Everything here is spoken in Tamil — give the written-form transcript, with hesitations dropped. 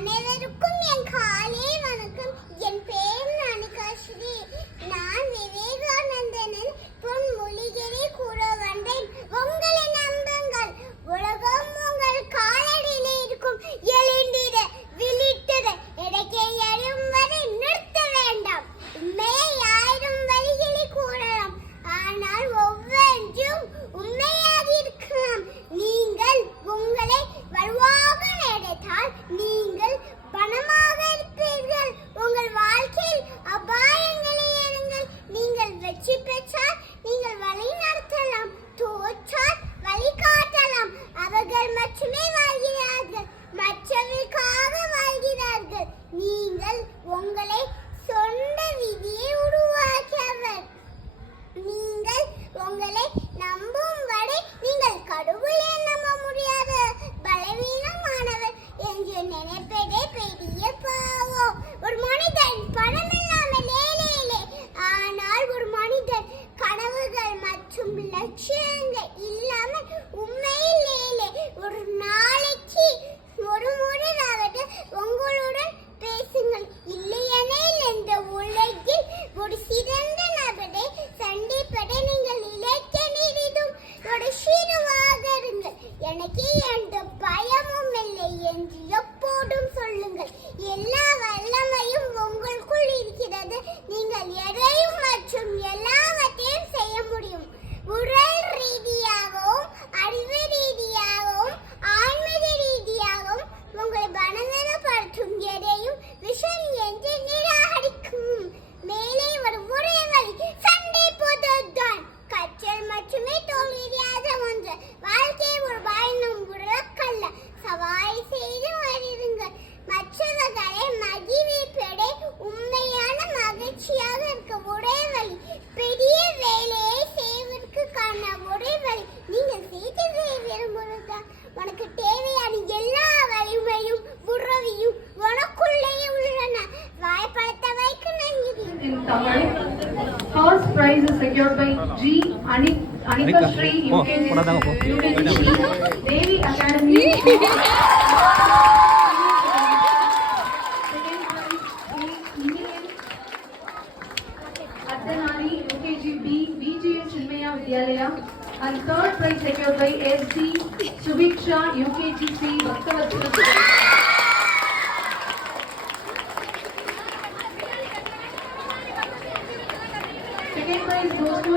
அனைவருக்கும் என் காலை வணக்கம். என் பெயர் நனிகாஸ்ரீ. நான் விவேகானந்தனின் பொன்மொழிகளை கூற வந்தேன். உங்களை நம்புங்கள், உலகம் உங்கள் காலடியிலே இருக்கும். எழுந்திட விழித்திட இடைக்கே எழும் வரை நிறுத்த வேண்டாம். உண்மையை ஆயிரம் வழிகளை கூறலாம், ஆனால் ஒவ்வொன்றும் உண்மையாக இருக்கலாம். நீங்கள் உங்களை வலுவாக நினைத்தால் நீங்கள் பணமாக இருப்பீர்கள். உங்கள் வாழ்க்கையில் அபாயங்களை எண்ணுங்கள். நீங்கள் வெற்றி பெற்றால் நீங்கள் வழி நடத்தலாம், தோற்றால் வழி காட்டலாம். அவர்கள் மட்டுமே வாழ்கிறார்கள், மற்றவர்களுக்காக வாழ்கிறார்கள். நீங்கள் உங்களை சொந்த விதியை உருவாக்கியவர். நீங்கள் உங்களை நம்பும் வரை நீங்கள் கடவுளை நம்ப முடியாத பலவீனமானவர் என்று நினைப்பதே பெரிய பாவம். ஒரு மனிதன் பணம் இல்லாமல் ஏழை, ஆனால் ஒரு மனிதன் கனவுகள் மற்றும் லட்சியங்கள் இல்லாமல் உண்மையில் ஏழை. ஒரு நாளைக்கு ஒரு முறையாவது உங்களுடன் பேசுங்கள். இல்லையெனில் இந்த உலகில் ஒரு சிறந்த நபரை சந்திப்பதை நீங்கள் இழைக்க நேரிடும். ஒரு சிறுவாக இருங்கள், எனக்கு எந்த பயமும் இல்லை என்று எப்போதும் சொல்லுங்கள். எல்லா வல்லமையும் உங்களுக்குள் இருக்கிறது. நீங்கள் எதையும் மற்றும் எல்லாவற்றையும் செய்ய முடியும். உடல் ரீதியாகவும் அறிவு ரீதியாகவும் ஆன்மீக ரீதியாகவும் உங்களை பலவீனப்படுத்தும் எதையும் விஷம் என்று நிராகரிக்கும். மேலே ஒரு ஒரே வழி, சண்டை போதுதான். கற்றல் மட்டுமே தோல்வியாத ஒன்று. வாழ்க்கை ஒரு பயணம், உறக்கல்ல. சவாரி செய்து வருங்கள். மற்றவர்களை மகிழ்விப்பதே உண்மையான மகிழ்ச்சியாக இருக்க ஒரே வழி. பெரிய வேலையை செய்வதற்கான ஒரே வழி, நீங்கள் செய்ததை விரும்புவதுதான். உனக்கு தேவையான எல்லா வலிமையும் உறவியும் உனக்குள்ளேயே உள்ளன. வாய்ப்படுத்த வைக்க நன்றி. In Tamil, first prize is secured by G. Anika Sri, UKG Devi Academy. Second prize Indian Adhanari, UKG B, BGS Chinmaya Vidyalaya. And third prize secured by SC Subiksha, UKG C, Bhaktavatsala. Second prize goes to